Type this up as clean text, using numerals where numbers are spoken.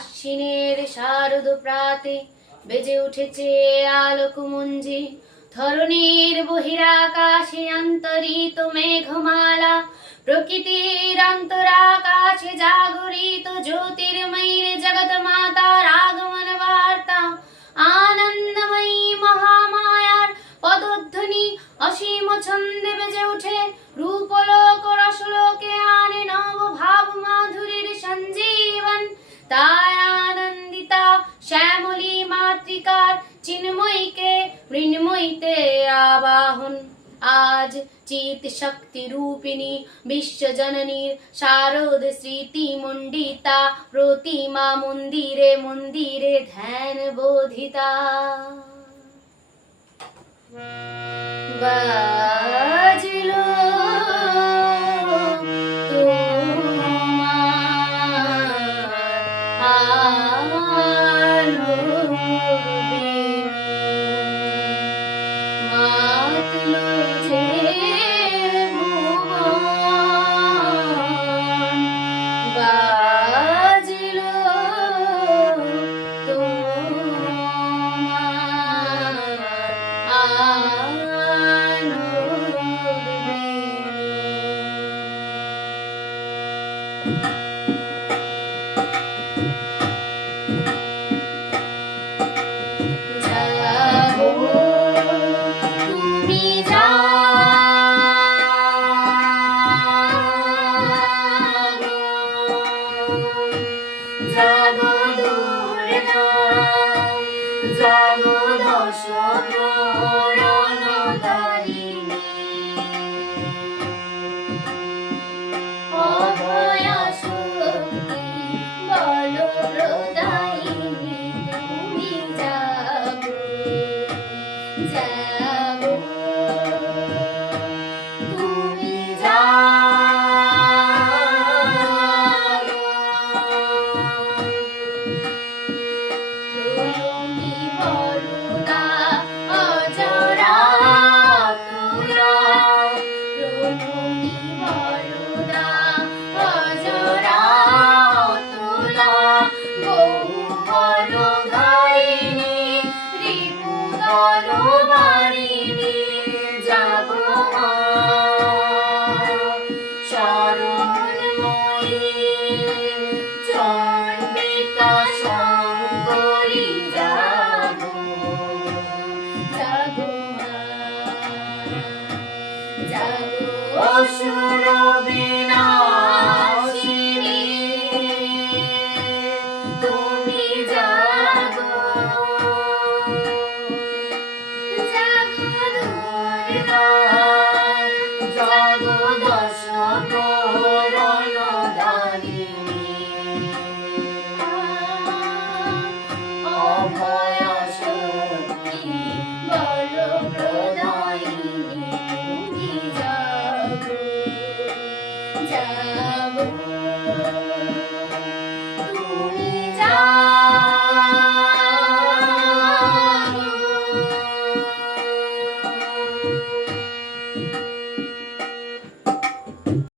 আশ্বিনের শারদ প্রাতে বেজে উঠেছে আলোকমঞ্জি, ধরণীর বহিরাকাশে অন্তরিত মেঘমালা, প্রকৃতির অন্তরাকাশে জাগরিত জ্যোতির্ময়ীর জগৎ মাতার আগমন বার্তা, আনন্দময়ী মহামায়ার পদধ্বনি অসীম ছন্দে বেজে উঠে রূপলোক রসলোকে আনে নব ভাব মাধুরীর সঞ্জীবন। তাই আনন্দিতা শ্যামলী মাতৃকার চিন্ময়ীকে মৃন্ময়ীতে আবাহন। আজ চিত শক্তি রূপিণী বিশ্বজননীর শারদ স্মৃতি মণ্ডিতা প্রতিমা মন্দিরে মন্দিরে ধ্যান বোধিতা। বাজলো অভয় শক্তি